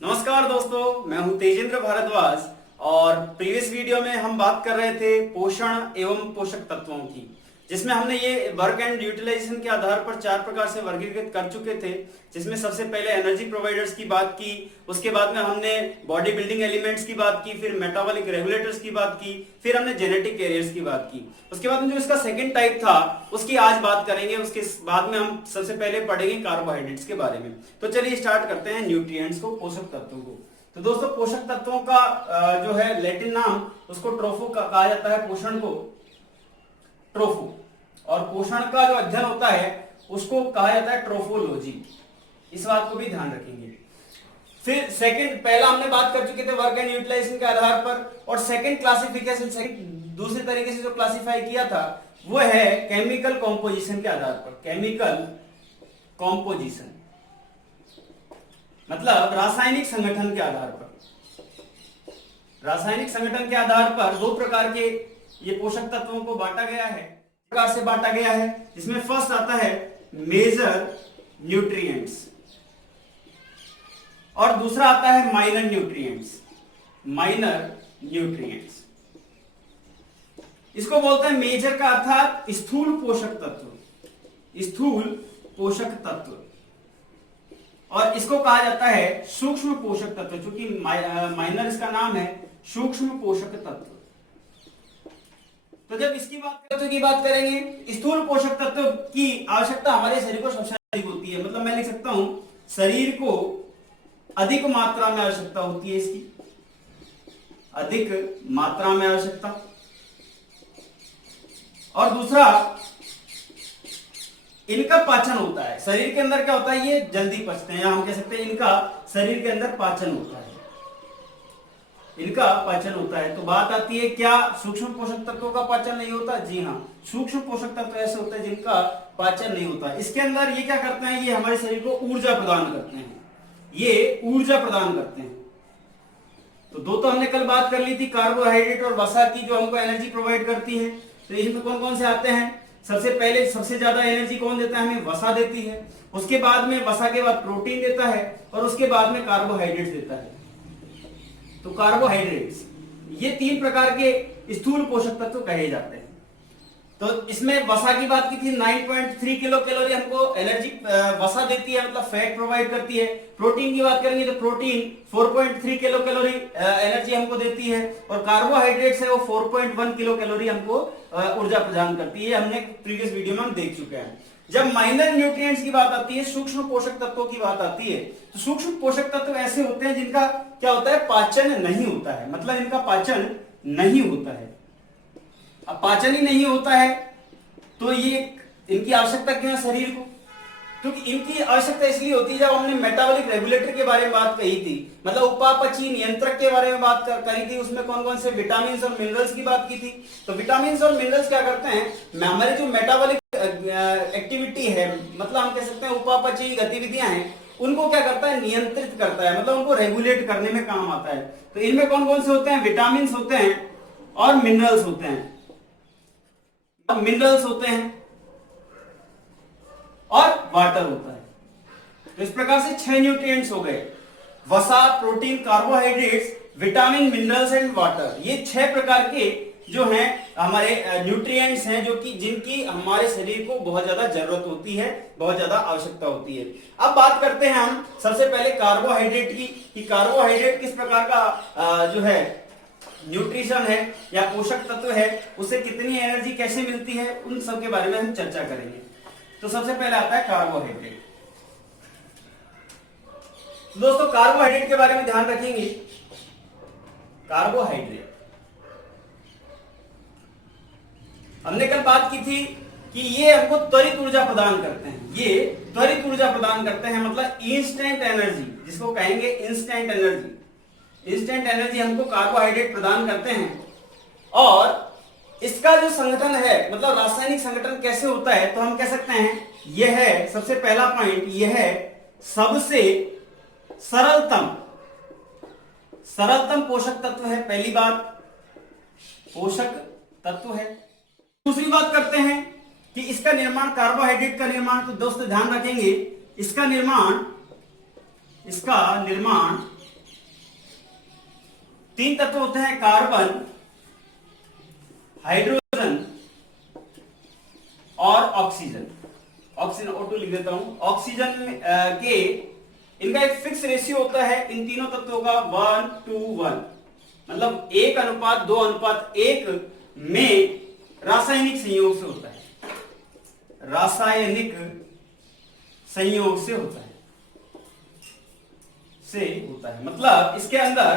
नमस्कार दोस्तों, मैं हूं तेजेंद्र भारद्वाज और प्रीवियस वीडियो में हम बात कर रहे थे पोषण एवं पोषक तत्वों की, जिसमें हमने ये वर्क एंड यूटिलाइजेशन के आधार पर 4 प्रकार से वर्गीकृत कर चुके थे। जिसमें सबसे पहले एनर्जी प्रोवाइडर्स की बात की, उसके बाद में हमने बॉडी बिल्डिंग एलिमेंट्स की बात की, फिर मेटाबॉलिक रेगुलेटर्स की बात की, फिर हमने जेनेटिक कैरियर्स की बात की। उसके बाद में जो इसका सेकंड टाइप था उसकी आज बात करेंगे। उसके बाद में हम सबसे पहले पढ़ेंगे कार्बोहाइड्रेट्स के बारे में। तो चलिए स्टार्ट करते हैं न्यूट्रिएंट्स को, पोषक तत्वों को। तो दोस्तों, पोषक तत्वों का जो है लैटिन नाम उसको ट्रोफो कहा जाता है, पोषण को ट्रोफो, और पोषण का जो अध्ययन होता है उसको कहा जाता है ट्रोफोलॉजी। इस बात को भी ध्यान रखेंगे। फिर सेकंड, पहला हमने बात कर चुके थे वर्क एंड यूटिलाइजेशन के आधार पर, और सेकंड क्लासिफिकेशन दूसरे तरीके से जो क्लासिफाई किया था वो है केमिकल कॉम्पोजिशन के आधार पर। केमिकल कॉम्पोजिशन मतलब रासायनिक संगठन के आधार पर। रासायनिक संगठन के आधार पर दो प्रकार के ये पोषक तत्वों को बांटा गया है, प्रकार से बांटा गया है, जिसमें फर्स्ट आता है मेजर न्यूट्रिएंट्स और दूसरा आता है माइनर न्यूट्रिएंट्स। माइनर न्यूट्रिएंट्स इसको बोलते हैं मेजर का अर्थात स्थूल पोषक तत्व, स्थूल पोषक तत्व, और इसको कहा जाता है सूक्ष्म पोषक तत्व, क्योंकि माइनर इसका नाम है सूक्ष्म पोषक तत्व। तो जब इसकी बात करेंगे, स्थूल पोषक तत्व की आवश्यकता हमारे शरीर को सबसे अधिक होती है। मतलब मैं लिख सकता हूं शरीर को अधिक मात्रा में आवश्यकता होती है, इसकी अधिक मात्रा में आवश्यकता। और दूसरा, इनका पाचन होता है। शरीर के अंदर क्या होता है, ये जल्दी पचते हैं, या हम कह सकते हैं इनका शरीर के अंदर पाचन होता है, इनका पाचन होता है। तो बात आती है, क्या सूक्ष्म पोषक तत्वों का पाचन नहीं होता? जी हाँ, सूक्ष्म पोषक तत्व ऐसे होते हैं जिनका पाचन नहीं होता। इसके अंदर ये क्या करते हैं, ये हमारे शरीर को ऊर्जा प्रदान करते हैं, ये ऊर्जा प्रदान करते हैं। तो दो तो हमने कल बात कर ली थी, कार्बोहाइड्रेट और वसा की, जो हमको एनर्जी प्रोवाइड करती है। तो इसमें कौन कौन से आते हैं? सबसे पहले सबसे ज्यादा एनर्जी कौन देता है? हमें वसा देती है। उसके बाद में वसा के बाद प्रोटीन देता है, और उसके बाद में कार्बोहाइड्रेट देता है। तो कार्बोहाइड्रेट्स ये 3 प्रकार के स्थूल पोषक तत्व कहे जाते हैं। तो इसमें वसा की बात की थी, 9.3 किलो कैलोरी हमको एनर्जी वसा देती है, मतलब फैट प्रोवाइड करती है। प्रोटीन की बात करेंगे तो प्रोटीन 4.3 किलो कैलोरी एनर्जी हमको देती है, और कार्बोहाइड्रेट्स है वो 4.1 किलो कैलोरी हमको ऊर्जा प्रदान करती है। हमने प्रीवियस वीडियो में हम देख चुके हैं। जब माइनर न्यूट्रिएंट्स की बात आती है, सूक्ष्म पोषक तत्वों की बात आती है, तो सूक्ष्म पोषक तत्व ऐसे होते हैं जिनका क्या होता है, पाचन नहीं होता है। मतलब इनका पाचन नहीं होता है। अब पाचन ही नहीं होता है तो ये इनकी आवश्यकता क्यों है शरीर को? क्योंकि इनकी आवश्यकता इसलिए होती है, जब हमने मेटाबॉलिक रेगुलेटर के बारे में बात कही थी, मतलब उपापचयी नियंत्रक के बारे में बात करी थी, उसमें कौन कौन से विटामिन और मिनरल्स की बात की थी। तो विटामिन और मिनरल्स क्या करते हैं, हमारे जो मेटाबॉलिक एक्टिविटी है, मतलब हम कह सकते हैं उपापचयी गतिविधियां हैं, उनको क्या करता है, नियंत्रित करता है, मतलब उनको रेगुलेट करने में काम आता है। तो इनमें कौन कौन से होते हैं, विटामिन होते हैं और मिनरल्स होते हैं, मिनरल्स होते हैं और वाटर होता है। तो इस प्रकार से 6 न्यूट्रिएंट्स हो गए, वसा, protein, carbohydrates, vitamin, minerals and water. ये 6 प्रकार के जो हैं हमारे न्यूट्रिएंट्स हैं, जो कि जिनकी हमारे शरीर को बहुत ज्यादा जरूरत होती है, बहुत ज्यादा आवश्यकता होती है। अब बात करते हैं हम सबसे पहले कार्बोहाइड्रेट की, कि कार्बोहाइड्रेट किस प्रकार का जो है न्यूट्रिशन है या पोषक तत्व है, उससे कितनी एनर्जी कैसे मिलती है, उन सब के बारे में हम चर्चा करेंगे। तो सबसे पहले आता है कार्बोहाइड्रेट। दोस्तों, कार्बोहाइड्रेट के बारे में ध्यान रखेंगे। कार्बोहाइड्रेट हमने कल बात की थी कि ये हमको त्वरित ऊर्जा प्रदान करते हैं, ये त्वरित ऊर्जा प्रदान करते हैं, मतलब इंस्टेंट एनर्जी, जिसको कहेंगे इंस्टेंट एनर्जी। इंस्टेंट एनर्जी हमको कार्बोहाइड्रेट प्रदान करते हैं। और इसका जो संगठन है, मतलब रासायनिक संगठन कैसे होता है, तो हम कह सकते हैं यह है सबसे पहला पॉइंट, यह है सबसे सरलतम पोषक तत्व है। पहली बात पोषक तत्व है। दूसरी बात करते हैं कि इसका निर्माण, कार्बोहाइड्रेट का निर्माण, तो दोस्त ध्यान रखेंगे इसका निर्माण तीन तत्व होते हैं, कार्बन, हाइड्रोजन और ऑक्सीजन। ऑक्सीजन O2 लिख देता हूं। ऑक्सीजन के इनका एक फिक्स रेशियो होता है इन तीनों तत्वों का 1:1, मतलब 1:2:1 में रासायनिक संयोग से होता है, रासायनिक संयोग से होता है। मतलब इसके अंदर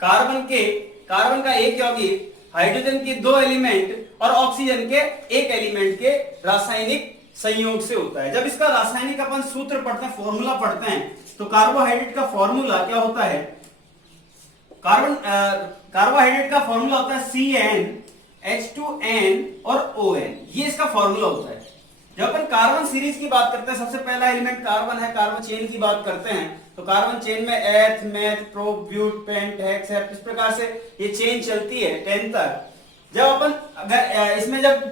कार्बन का एक यौगिक, हाइड्रोजन के 2 एलिमेंट और ऑक्सीजन के 1 एलिमेंट के रासायनिक संयोग से होता है। जब इसका रासायनिक अपन सूत्र पढ़ते हैं, फॉर्मूला पढ़ते हैं, तो कार्बोहाइड्रेट का फॉर्मूला क्या होता है? कार्बोहाइड्रेट का फॉर्मूला होता है CnH2n और ON, ये इसका फॉर्मूला होता है। जब अपन कार्बन सीरीज की बात करते हैं, सबसे पहला एलिमेंट कार्बन है, कार्बन चेन की बात करते हैं, तो कार्बन चेन में eth, meth, prop, but, pent, hex, hept, इस प्रकार से ये चेन चलती है 10 तक। जब अपन अगर इसमें जब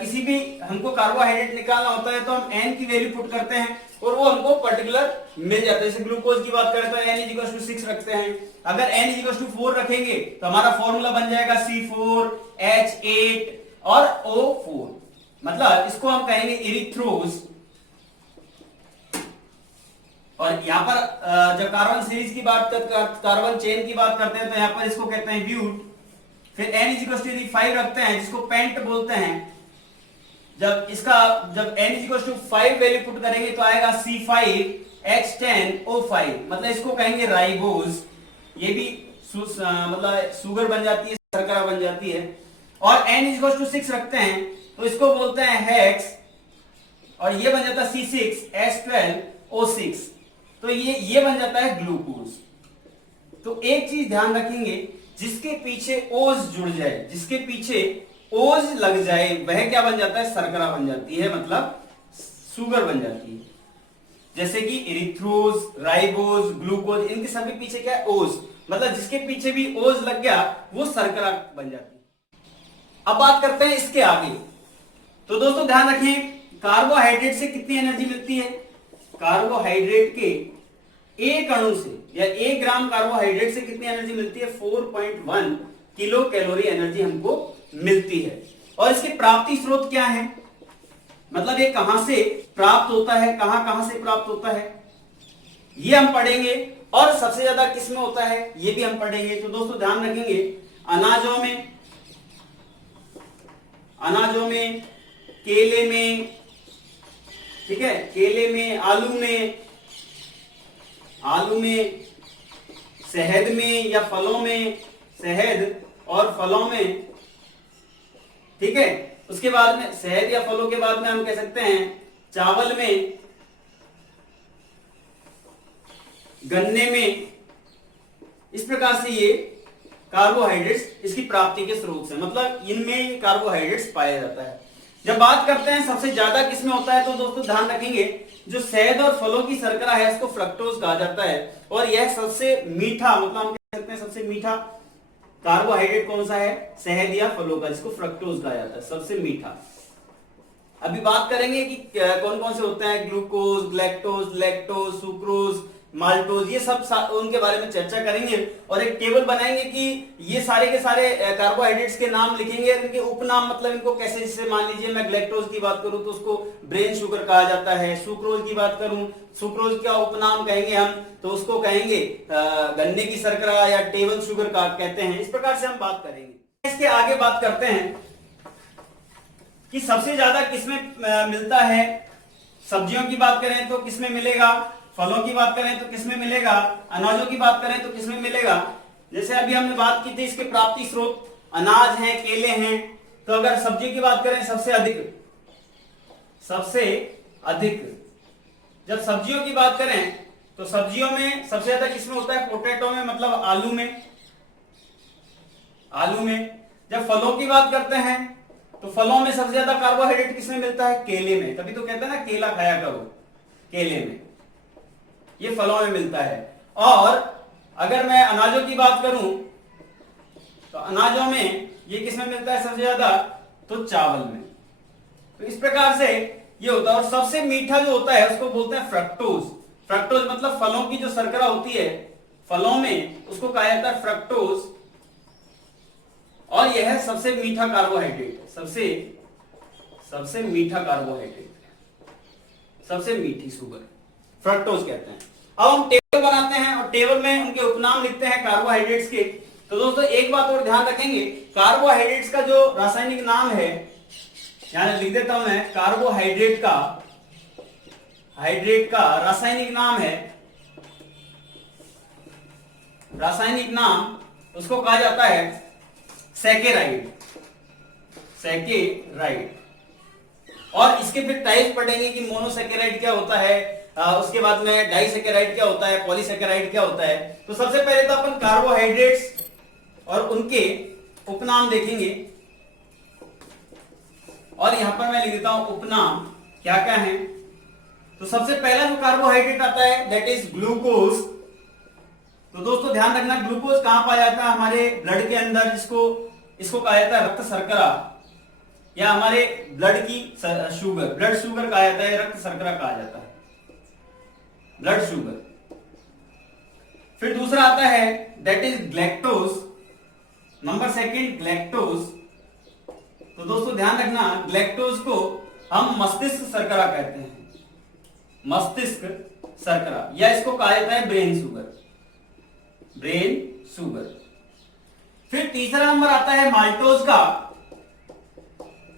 किसी भी हमको कार्बोहाइड्रेट निकालना होता है तो हम n की वैल्यू पुट करते हैं और वो हमको पर्टिकुलर मिल जाता है। जैसे ग्लूकोज की बात करें तो n = 6 रखते हैं। अगर n = 4 रखेंगे तो हमारा फॉर्मूला बन जाएगा C4H8 और O4, मतलब इसको हम कहेंगे इरिथ्रोज। और यहाँ पर जब कार्बन सीरीज की बात कार्बन चेन की बात करते हैं तो यहाँ पर इसको कहते हैं ब्यूट। फिर n = 5 रखते हैं जिसको पेंट बोलते हैं। जब n = 5 वैल्यू पुट करेंगे तो आएगा C5H10O5, मतलब इसको कहेंगे राइबोज। ये भी मतलब शुगर बन जाती है, शर्करा बन जाती है। और n = 6 रखते हैं तो इसको बोलते हैं हेक्स, और ये बन जाता है C6H12O6, तो ये बन जाता है ग्लूकोज। तो एक चीज ध्यान रखेंगे, जिसके पीछे ओज जुड़ जाए, जिसके पीछे ओज लग जाए, वह क्या बन जाता है? शर्करा बन जाती है, मतलब शुगर बन जाती है। जैसे कि इरिथ्रोज, राइबोज, ग्लूकोज, इनके सभी पीछे क्या है? ओज, मतलब जिसके पीछे भी ओज लग गया वो शर्करा बन जाती है। अब बात करते हैं इसके आगे। तो दोस्तों ध्यान रखें, कार्बोहाइड्रेट से कितनी एनर्जी मिलती है? कार्बोहाइड्रेट के एक अणु से या 1 ग्राम कार्बोहाइड्रेट से कितनी एनर्जी मिलती है? 4.1 किलो कैलोरी एनर्जी हमको मिलती है। और इसके प्राप्ति स्रोत क्या है, मतलब ये कहां से प्राप्त होता है, कहां से प्राप्त होता है, ये हम पढ़ेंगे। और सबसे ज्यादा किस में होता है ये भी हम पढ़ेंगे। तो दोस्तों ध्यान रखेंगे, अनाजों में, केले में, ठीक है, केले में, आलू में, शहद में या फलों में, शहद और फलों में, ठीक है। उसके बाद में शहद या फलों के बाद में हम कह सकते हैं चावल में, गन्ने में। इस प्रकार से ये कार्बोहाइड्रेट्स इसकी प्राप्ति के स्रोत से, मतलब इनमें कार्बोहाइड्रेट्स पाया जाता है। जब बात करते हैं सबसे ज्यादा किसमें होता है, तो दोस्तों ध्यान रखेंगे, जो शहद और फलों की शर्करा है इसको फ्रक्टोज कहा जाता है। और यह सबसे मीठा, मतलब हम कह सकते हैं सबसे मीठा कार्बोहाइड्रेट कौन सा है? शहद या फलों का, जिसको फ्रक्टोज कहा जाता है, सबसे मीठा। अभी बात करेंगे कि कौन कौन से होते हैं, glucose, galactose, lactose, sucrose, maltose, ये सब उनके बारे में चर्चा करेंगे। और एक टेबल बनाएंगे कि ये सारे के सारे कार्बोहाइड्रेट्स के नाम लिखेंगे, इनके उपनाम, मतलब इनको कैसे, जैसे मान लीजिए मैं ग्लैक्टोज की बात करूं तो उसको ब्रेन शुगर कहा जाता है। सुक्रोज की बात करूं, सुक्रोज का उपनाम कहेंगे हम तो उसको कहेंगे गन्ने की शर्करा या टेबल शुगर का कहते हैं। इस प्रकार से हम बात करेंगे। इसके आगे बात करते हैं कि सबसे ज्यादा किसमें मिलता है। सब्जियों की बात करें तो किसमें मिलेगा, फलों की बात करें तो किसमें मिलेगा, अनाजों की बात करें तो किसमें मिलेगा। जैसे अभी हमने बात की थी इसके प्राप्ति स्रोत अनाज हैं, केले हैं। तो अगर सब्जी की बात करें सबसे अधिक जब सब्जियों की बात करें तो सब्जियों में सबसे ज्यादा किसमें होता है? पोटैटो में, मतलब आलू में। जब फलों की बात करते हैं तो फलों में सबसे ज्यादा कार्बोहाइड्रेट किसमें मिलता है? केले में। तभी तो कहते हैं ना केला खाया करो, केले में, ये फलों में मिलता है। और अगर मैं अनाजों की बात करूं तो अनाजों में ये किसमें मिलता है सबसे ज्यादा? तो चावल में। तो इस प्रकार से ये होता है। और सबसे मीठा जो होता है उसको बोलते हैं फ्रक्टोज। फ्रक्टोज मतलब फलों की जो शर्करा होती है फलों में, उसको कहा जाता है फ्रक्टोज। और यह है सबसे मीठा कार्बोहाइड्रेट है, सबसे मीठा कार्बोहाइड्रेट, सबसे मीठी शुगर, फ्रक्टोज कहते हैं। अब हम टेबल बनाते हैं और टेबल में उनके उपनाम लिखते हैं कार्बोहाइड्रेट्स के। तो दोस्तों एक बात और ध्यान रखेंगे, कार्बोहाइड्रेट्स का जो रासायनिक नाम है, यहां लिख देता हूं मैं, कार्बोहाइड्रेट का रासायनिक नाम है, रासायनिक नाम उसको कहा जाता है सैकेराइड, और इसके फिर टाइप पढ़ेंगे कि मोनोसैकेराइड क्या होता है, उसके बाद में डाइसैकेराइड क्या होता है, पॉलीसैकेराइड क्या होता है। तो सबसे पहले तो अपन कार्बोहाइड्रेट्स और उनके उपनाम देखेंगे, और यहां पर मैं लिख देता हूं उपनाम क्या क्या है। तो सबसे पहला जो कार्बोहाइड्रेट आता है दैट इज ग्लूकोज। तो दोस्तों ध्यान रखना, ग्लूकोज कहां पाया जाता है, हमारे ब्लड के अंदर, इसको कहा जाता है रक्त शर्करा, या हमारे ब्लड की शुगर, ब्लड शुगर कहा जाता है, रक्त शर्करा कहा जाता है, ब्लड शुगर। फिर दूसरा आता है that is galactose, number second galactose. तो दोस्तों ध्यान रखना, ग्लैक्टोज को हम मस्तिष्क शर्करा कहते हैं, मस्तिष्क शर्करा, या इसको कहा जाता है ब्रेन शुगर, फिर तीसरा नंबर आता है माल्टोज का,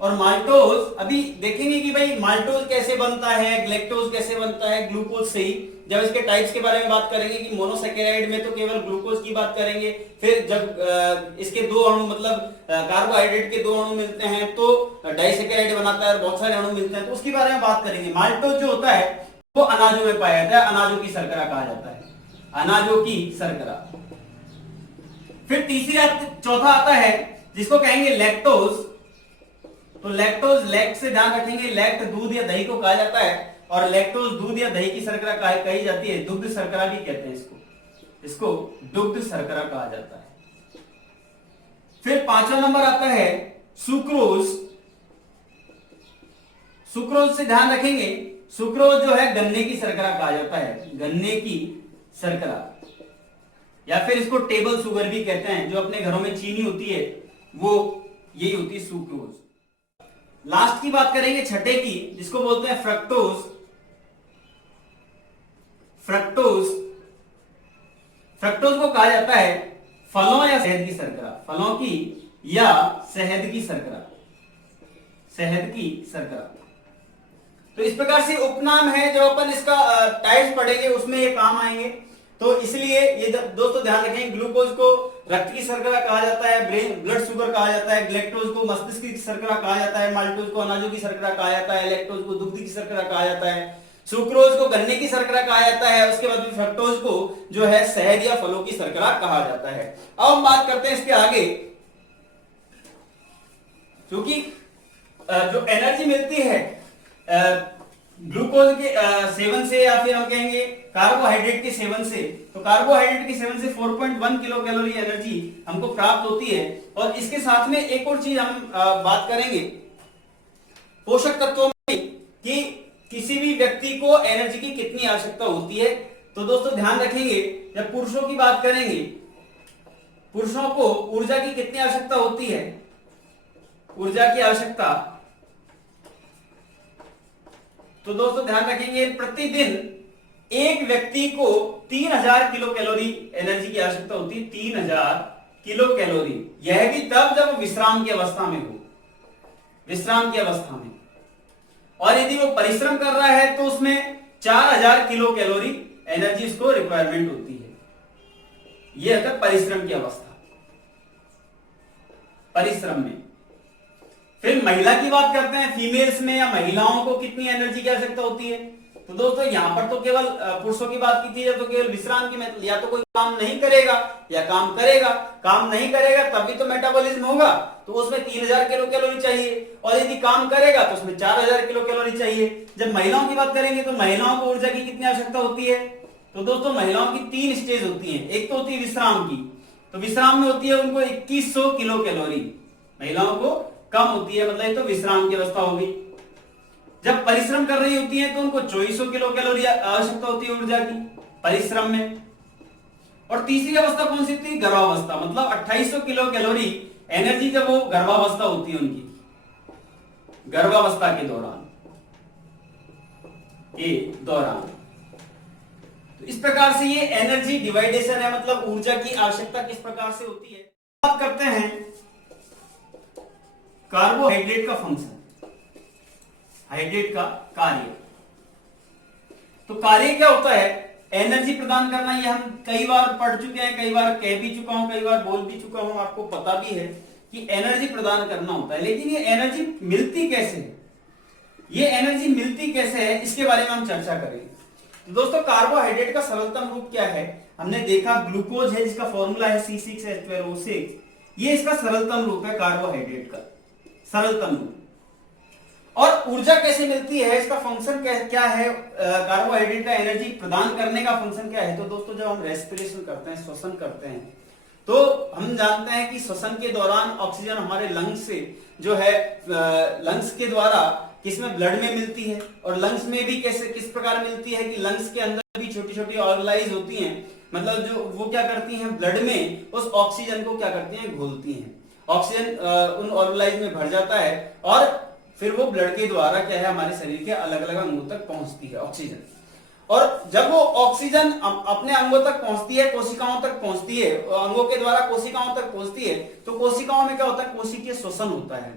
और माल्टोज अभी देखेंगे कि भाई माल्टोज कैसे बनता है, ग्लैक्टोज कैसे बनता है, ग्लूकोज से ही। जब इसके टाइप्स के बारे में बात करेंगे कि मोनोसैकेराइड में तो केवल ग्लूकोज की बात करेंगे, फिर जब इसके दो अणु मतलब कार्बोहाइड्रेट के दो अणु मिलते हैं तो डाइसैकेराइड बनाता है, बहुत सारे अणु मिलते हैं तो उसके बारे में बात करेंगे। माल्टोज जो होता है वो अनाजों में पाया जाता है, अनाजों की शर्करा कहा जाता है, अनाजों की शर्करा। फिर चौथा आता है जिसको कहेंगे लैक्टोज। तो लैक्टोज, लैक्ट से ध्यान रखेंगे, लैक्ट दूध या दही को कहा जाता है, और लैक्टोज दूध या दही की शर्करा कही जाती है, दुग्ध शर्करा भी कहते हैं इसको दुग्ध शर्करा कहा जाता है। फिर पांचवा नंबर आता है सुक्रोज। सुक्रोज से ध्यान रखेंगे, सुक्रोज जो है गन्ने की शर्करा कहा जाता है, गन्ने की शर्करा, या फिर इसको टेबल शुगर भी कहते हैं, जो अपने घरों में चीनी होती है वो यही होती है सुक्रोज। लास्ट की बात करेंगे छठे की, जिसको बोलते हैं फ्रक्टोज। फ्रक्टोज को कहा जाता है फलों या शहद की शर्करा, फलों की या शहद की शर्करा, तो इस प्रकार से उपनाम है, जो अपन इसका टाइप्स पढ़ेंगे उसमें ये काम आएंगे। तो इसलिए ये दोस्तों ध्यान रखें, ग्लूकोज को रक्त की शर्करा कहा जाता है, ब्लड शुगर कहा जाता है, ग्लैक्टोज को मस्तिष्क की शर्करा कहा जाता है, माल्टोज को अनाजों की शर्करा कहा जाता है, लैक्टोज को दुग्ध की शर्करा कहा जाता है, सुक्रोज को गन्ने की शर्करा कहा जाता है, उसके बाद फ्रक्टोज को जो है शहद या फलों की शर्करा कहा जाता है। अब हम बात करते हैं इसके आगे, क्योंकि जो एनर्जी मिलती है ग्लूकोज के सेवन से, या फिर हम कहेंगे कार्बोहाइड्रेट के सेवन से, तो कार्बोहाइड्रेट के सेवन से 4.1 किलो कैलोरी एनर्जी हमको प्राप्त होती है। और इसके साथ में एक और चीज हम बात करेंगे पोषक तत्वों में, कि किसी भी व्यक्ति को एनर्जी की कितनी आवश्यकता होती है। तो दोस्तों ध्यान रखेंगे, जब पुरुषों की बात करेंगे, पुरुषों को ऊर्जा की कितनी आवश्यकता होती है, ऊर्जा की आवश्यकता, तो दोस्तों ध्यान रखेंगे प्रतिदिन एक व्यक्ति को 3000 किलो कैलोरी एनर्जी की आवश्यकता होती है, 3000 किलो कैलोरी। यह भी तब जब विश्राम की अवस्था में हो, विश्राम की अवस्था में। और यदि वो परिश्रम कर रहा है तो उसमें 4000 किलो कैलोरी एनर्जी उसको रिक्वायरमेंट होती है। यह अगर परिश्रम की अवस्था, परिश्रम में। फिर महिला की बात करते हैं, फीमेल्स में या महिलाओं को कितनी एनर्जी की आवश्यकता होती है। तो दोस्तों यहां पर तो केवल पुरुषों की बात की थी, तो केवल विश्राम की, या तो कोई काम नहीं करेगा या काम करेगा, काम नहीं करेगा तभी तो मेटाबॉलिज्म होगा, तो उसमें 3000 किलो कैलोरी चाहिए, और यदि काम करेगा तो उसमें 4000 किलो कैलोरी चाहिए। जब महिलाओं की बात करेंगे तो महिलाओं को ऊर्जा की कितनी आवश्यकता होती है। तो दोस्तों महिलाओं की 3 स्टेज होती है। एक तो होती है विश्राम की, तो विश्राम में होती है उनको 2100 किलो कैलोरी, महिलाओं को कम होती है, मतलब तो विश्राम की अवस्था होगी। जब परिश्रम कर रही होती है तो उनको 2400 किलो कैलोरी आवश्यकता होती है ऊर्जा की परिश्रम में। और तीसरी अवस्था कौन सी होती है, गर्भावस्था, मतलब 2800 किलो कैलोरी एनर्जी जब वो गर्भावस्था होती है उनकी, गर्भावस्था के दौरान तो इस प्रकार से ये एनर्जी डिवाइडेशन है, मतलब ऊर्जा की आवश्यकता किस प्रकार से होती है। बात करते हैं कार्बोहाइड्रेट का फंक्शन, हाइड्रेट का कार्य। तो कार्य क्या होता है, एनर्जी प्रदान करना। ये हम कई बार पढ़ चुके हैं, कई बार कह भी चुका हूं, कई बार बोल भी चुका हूं, आपको पता भी है कि एनर्जी प्रदान करना होता है। लेकिन ये एनर्जी मिलती कैसे है, ये एनर्जी मिलती कैसे है, इसके बारे में हम चर्चा करेंगे। तो दोस्तों कार्बोहाइड्रेट का सरलतम रूप क्या है, हमने देखा ग्लूकोज है जिसका फॉर्मूला है C6H12O6, ये इसका सरलतम रूप है कार्बोहाइड्रेट का सरलतम रूप। और ऊर्जा कैसे मिलती है, इसका फंक्शन क्या है, कार्बोहाइड्रेट का एनर्जी प्रदान करने का फंक्शन क्या है। तो दोस्तों जब हम रेस्पिरेशन करते हैं, श्वसन करते हैं, तो हम जानते हैं कि श्वसन के दौरान ऑक्सीजन हमारे लंग्स से जो है लंग्स के द्वारा किसमें ब्लड में मिलती है, और लंग्स में भी कैसे किस प्रकार मिलती है कि लंग्स के अंदर भी छोटी छोटी ऑर्गेनाइज होती हैं, मतलब जो वो क्या करती हैं ब्लड में उस ऑक्सीजन को क्या करती हैं, घोलती हैं। ऑक्सीजन उन ऑर्गेनाइज में भर जाता है और फिर वो ब्लड के द्वारा क्या है हमारे शरीर के अलग अलग अंगों तक पहुंचती है ऑक्सीजन। और जब वो ऑक्सीजन अपने अंगों तक पहुंचती है, कोशिकाओं तक पहुंचती है, अंगों के द्वारा कोशिकाओं तक पहुंचती है, तो कोशिकाओं में क्या होता है, कोशिकीय श्वसन होता है।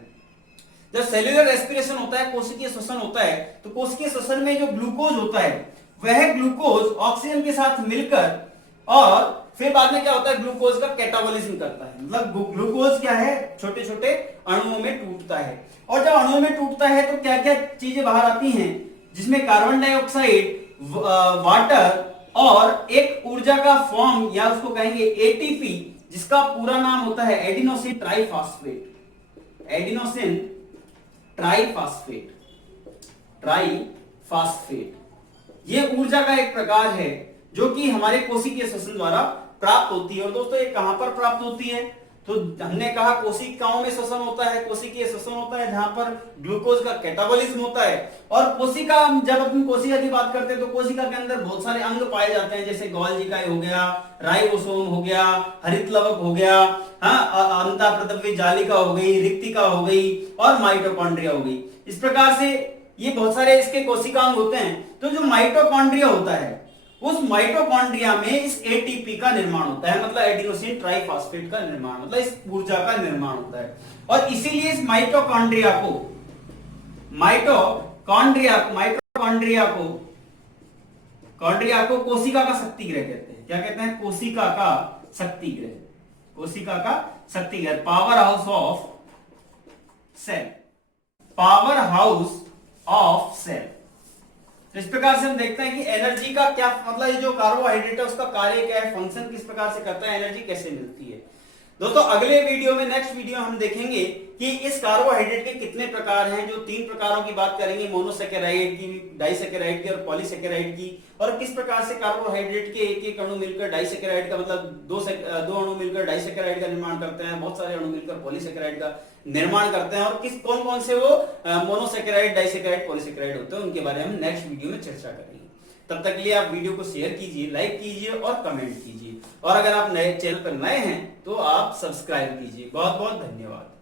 जब सेल्यूलर रेस्पिरेशन होता है, कोशिकीय श्वसन होता है, तो कोशिकीय श्वसन में जो ग्लूकोज होता है वह ग्लूकोज ऑक्सीजन के साथ मिलकर और फिर बाद में क्या होता है, ग्लूकोज का कैटाबॉलिज्म करता है। मतलब ग्लूकोज क्या है, छोटे छोटे अणुओं में टूटता है, और जब अणुओं में टूटता है तो क्या क्या चीजें बाहर आती हैं, जिसमें कार्बन डाइऑक्साइड, वाटर और एक ऊर्जा का फॉर्म या उसको कहेंगे एटीपी, जिसका पूरा नाम होता है adenosine triphosphate. Adenosine triphosphate, triphosphate ये ऊर्जा का एक प्रकार है जो कि हमारे कोशिकीय श्वसन द्वारा प्राप्त होती है। और दोस्तों ये कहां पर प्राप्त होती है, तो हमने कहा कोशिकाओं में श्वसन होता है, कोशिकीय श्वसन होता है जहां पर ग्लूकोज का कैटाबॉलिज्म होता है। और कोशिका, जब अपन कोशिका की बात करते हैं तो कोशिका के अंदर बहुत सारे अंग पाए जाते हैं, जैसे गोल्गी हो गया, राइबोसोम हो गया, हरित लवक हो गया, अंतःप्रतव्य जालिका हो गई, रिक्तिका हो गई और माइटोकॉन्ड्रिया हो गई। इस प्रकार से ये बहुत सारे इसके कोशिकांग होते हैं। तो जो माइटोकॉन्ड्रिया होता है, उस माइटोकॉन्ड्रिया में इस एटीपी का निर्माण होता है, मतलब एडिनोसिन ट्राइफॉस्फेट का निर्माण, मतलब इस ऊर्जा का निर्माण होता है। और इसीलिए इस माइटोकॉन्ड्रिया को कोशिका का शक्ति गृह कहते हैं। क्या कहते हैं, कोशिका का शक्ति गृह, कोशिका का शक्ति गृह, power house of cell, power house of cell. तो इस प्रकार से हम देखते हैं कि एनर्जी का क्या मतलब, ये जो कार्बोहाइड्रेट है उसका कार्य क्या है, फंक्शन किस प्रकार से करता है, एनर्जी कैसे मिलती है। दोस्तों अगले वीडियो में, नेक्स्ट वीडियो हम देखेंगे कि इस कार्बोहाइड्रेट के कितने प्रकार हैं। जो 3 प्रकारों की बात करेंगे, मोनोसेकेराइड की, डाइसेकेराइड की और पॉलीसेकेराइड की, और किस प्रकार से कार्बोहाइड्रेट के एक एक अणु मिलकर डाइसेकेराइड का, मतलब दो अणु मिलकर डाइसेकेराइड का निर्माण करते हैं, बहुत सारे अणु मिलकर पॉलीसेकेराइड का निर्माण करते हैं, और किस कौन कौन से वो मोनोसेकेराइड, डाइसेकेराइड, पॉलीसेकेराइड होते हैं, उनके बारे में हम नेक्स्ट वीडियो में चर्चा करेंगे। तब तक के लिए आप वीडियो को शेयर कीजिए, लाइक कीजिए और कमेंट कीजिए, और अगर आप नए चैनल पर नए हैं तो आप सब्सक्राइब कीजिए। बहुत बहुत धन्यवाद।